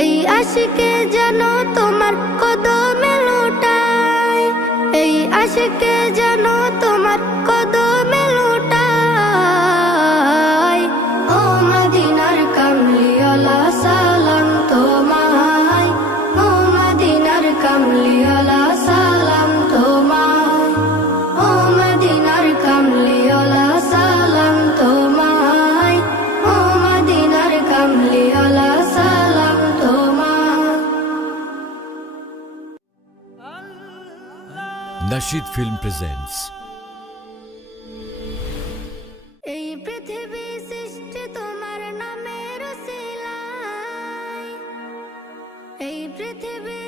এই আশিকে যেন তোমার কদমে লুটাই, এই আশিকে যেন তোমার কদমে লুটাই। ও মদিনার কামলিওয়ালা সালাম তোমায়, ও মদিনার কামলিওয়ালা সালাম তোমায়, ও মদিনার কামলিওয়ালা সালাম তোমায়, ও মদিনার কামলিওয়ালা সালাম তোমায়। Nasheed Film presents এই পৃথিবী সৃষ্টি তোমার নামের উসিলায়, এই পৃথিবী